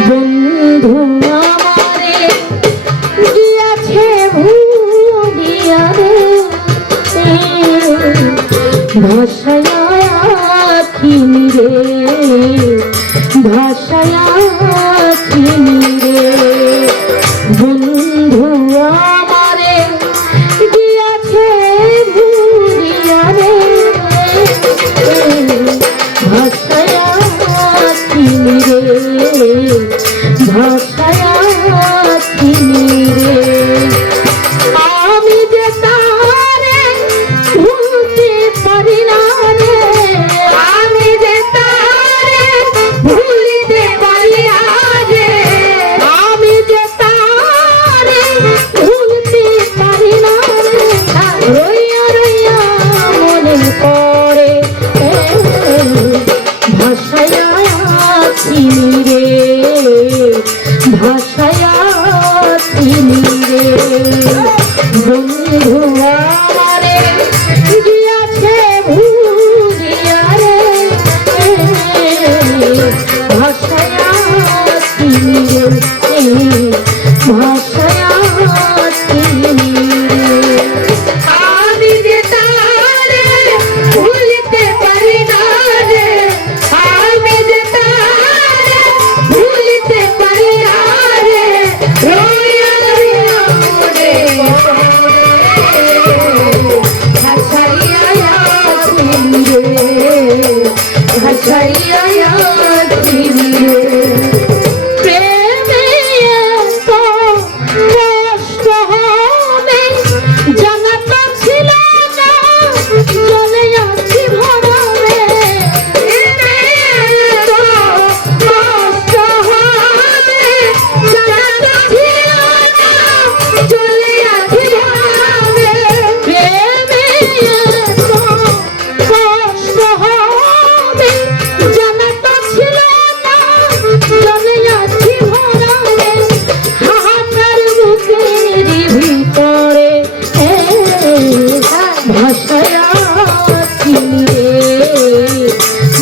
বন্ধু আমারে দিয়াছে ভুলিয়া ভাষায় আখিনি রে ভাষায় ভাষায়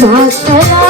দোষরা